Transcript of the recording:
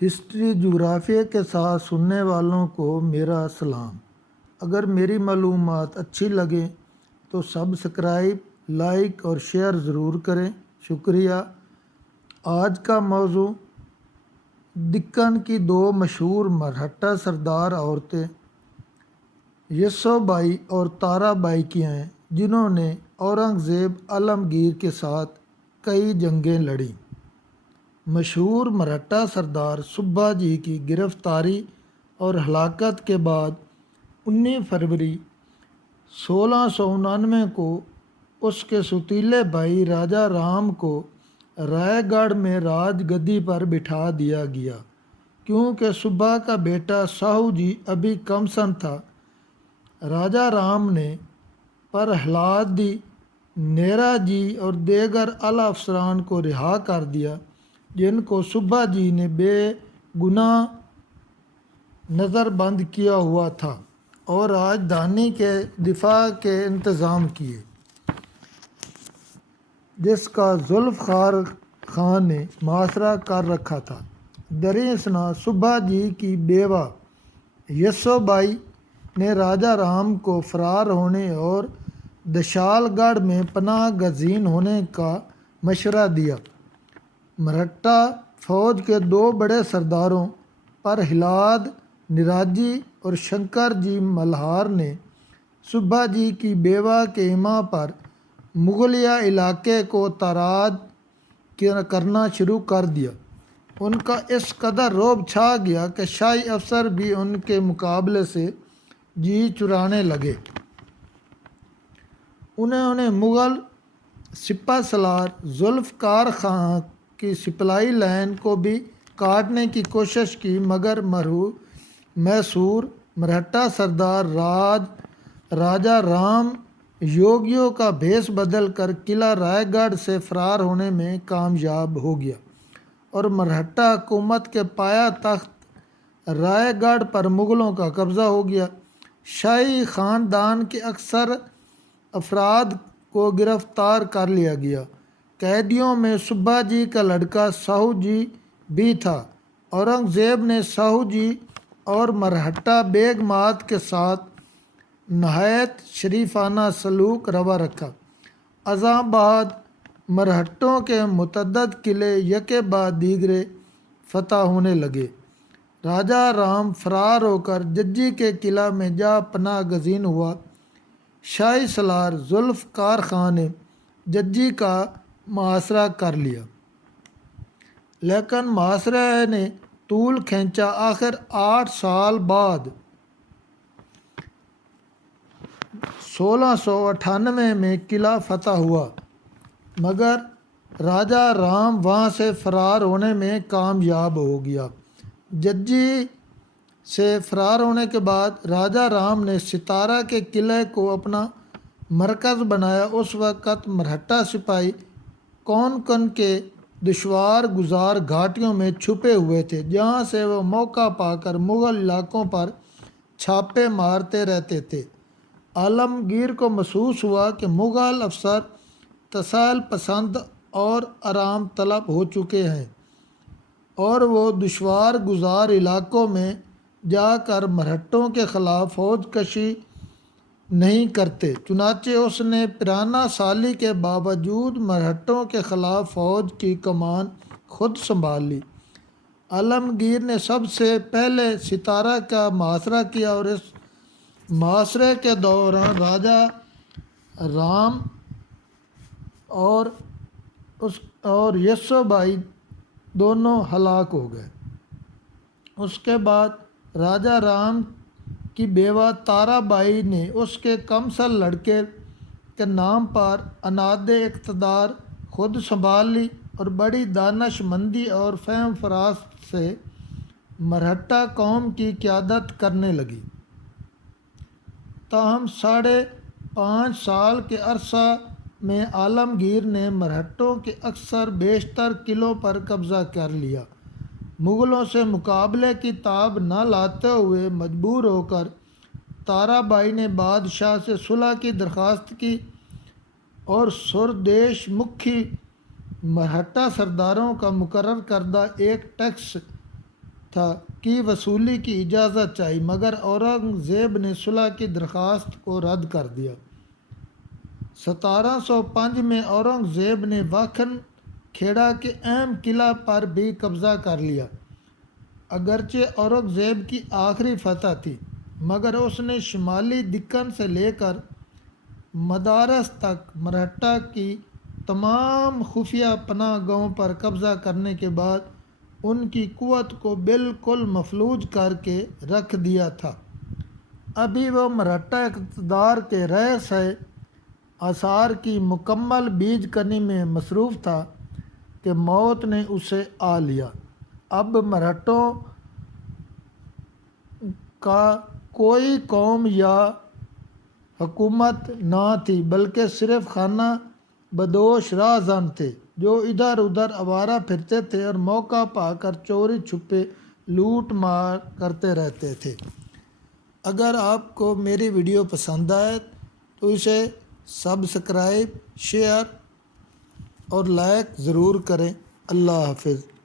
History جغرافیہ کے ساتھ سننے والوں کو میرا سلام۔ اگر میری معلومات اچھی لگیں تو سبسکرائب، لائک اور شیئر ضرور کریں۔ شکریہ۔ آج کا موضوع دکن کی دو مشہور مرہٹہ سردار عورتیں یسو بائی اور تارا بائی کی ہیں، جنہوں نے اورنگزیب عالمگیر کے ساتھ کئی جنگیں لڑیں۔ مشہور مرہٹہ سردار سبھا جی کی گرفتاری اور ہلاکت کے بعد 19 فروری 1699 کو اس کے سوتیلے بھائی راجا رام کو رائے گڑھ میں راج گدی پر بٹھا دیا گیا۔ کیونکہ سبھا کا بیٹا ساہو جی ابھی کم سن تھا، راجا رام نے پرہلاد دی، نیرا جی اور دیگر اعلیٰ افسران کو رہا کر دیا، جن کو سبھا جی نے بے گناہ نظر بند کیا ہوا تھا، اور راجدھانی کے دفاع کے انتظام کیے، جس کا ذوالفقار خان نے محاصرہ کر رکھا تھا۔ دریں اثنا سبھا جی کی بیوہ یسو بائی نے راجا رام کو فرار ہونے اور دشال گڑھ میں پناہ گزین ہونے کا مشورہ دیا۔ مرہٹہ فوج کے دو بڑے سرداروں پرہلاد نیراجی اور شنکر جی ملہار نے سبھا جی کی بیوہ کے ایما پر مغلیہ علاقے کو تاراج کرنا شروع کر دیا۔ ان کا اس قدر رعب چھا گیا کہ شاہی افسر بھی ان کے مقابلے سے جی چرانے لگے۔ انہوں نے مغل سپہ سالار ذوالفقار خان کی سپلائی لائن کو بھی کاٹنے کی کوشش کی، مگر میسور مرہٹہ سردار راجا رام یوگیوں کا بھیس بدل کر قلعہ رائے گڑھ سے فرار ہونے میں کامیاب ہو گیا، اور مرہٹہ حکومت کے پایہ تخت رائے گڑھ پر مغلوں کا قبضہ ہو گیا۔ شاہی خاندان کے اکثر افراد کو گرفتار کر لیا گیا۔ قیدیوں میں سبھا جی کا لڑکا ساہو جی بھی تھا۔ اورنگزیب نے ساہو جی اور مرہٹہ بیگمات کے ساتھ نہایت شریفانہ سلوک روا رکھا۔ ازاں بعد مرہٹوں کے متعدد قلعے یکے بعد دیگرے فتح ہونے لگے۔ راجا رام فرار ہو کر ججی کے قلعہ میں جا پناہ گزین ہوا۔ شاہی سالار ذوالفقار خان نے ججی کا محاصرہ کر لیا، لیکن محاصرے نے طول کھینچا۔ آخر 8 سال بعد 1698 میں قلعہ فتح ہوا، مگر راجا رام وہاں سے فرار ہونے میں کامیاب ہو گیا۔ ججی سے فرار ہونے کے بعد راجا رام نے ستارہ کے قلعے کو اپنا مرکز بنایا۔ اس وقت مرہٹہ سپاہی کونکن کے دشوار گزار گھاٹیوں میں چھپے ہوئے تھے، جہاں سے وہ موقع پا کر مغل علاقوں پر چھاپے مارتے رہتے تھے۔ عالمگیر کو محسوس ہوا کہ مغل افسر تساہل پسند اور آرام طلب ہو چکے ہیں، اور وہ دشوار گزار علاقوں میں جا کر مرہٹوں کے خلاف فوج کشی نہیں کرتے۔ چنانچہ اس نے پرانا سالی کے باوجود مرہٹوں کے خلاف فوج کی کمان خود سنبھال لی۔ عالمگیر نے سب سے پہلے ستارہ کا محاصرہ کیا، اور اس محاصرے کے دوران راجا رام اور یسو بائی دونوں ہلاک ہو گئے۔ اس کے بعد راجا رام کی بیوہ تارا بائی نے اس کے کمسن لڑکے کے نام پر اناج اقتدار خود سنبھال لی، اور بڑی دانش مندی اور فہم فراست سے مرہٹہ قوم کی قیادت کرنے لگی۔ تاہم 5.5 سال کے عرصہ میں عالمگیر نے مرہٹوں کے اکثر بیشتر قلعوں پر قبضہ کر لیا۔ مغلوں سے مقابلے کی تاب نہ لاتے ہوئے مجبور ہو کر تارا بائی نے بادشاہ سے صلح کی درخواست کی، اور سردیش مکھی مرہٹہ سرداروں کا مقرر کردہ ایک ٹیکس تھا کی وصولی کی اجازت چاہی، مگر اورنگزیب نے صلح کی درخواست کو رد کر دیا۔ 1705 میں اورنگزیب نے واکھن کھیڑا کے اہم قلعہ پر بھی قبضہ کر لیا۔ اگرچہ اورنگزیب کی آخری فتح تھی، مگر اس نے شمالی دکن سے لے کر مدارس تک مرہٹہ کی تمام خفیہ پناہ گاہوں پر قبضہ کرنے کے بعد ان کی قوت کو بالکل مفلوج کر کے رکھ دیا تھا۔ ابھی وہ مرہٹہ اقتدار کے رئیس آثار کی مکمل بیج کنی میں مصروف تھا کہ موت نے اسے آ لیا۔ اب مرہٹوں کا کوئی قوم یا حکومت نہ تھی، بلکہ صرف خانہ بدوش راہ زن تھے جو ادھر ادھر آوارہ پھرتے تھے اور موقع پا کر چوری چھپے لوٹ مار کرتے رہتے تھے۔ اگر آپ کو میری ویڈیو پسند آئے تو اسے سبسکرائب، شیئر اور لائک ضرور کریں۔ اللہ حافظ۔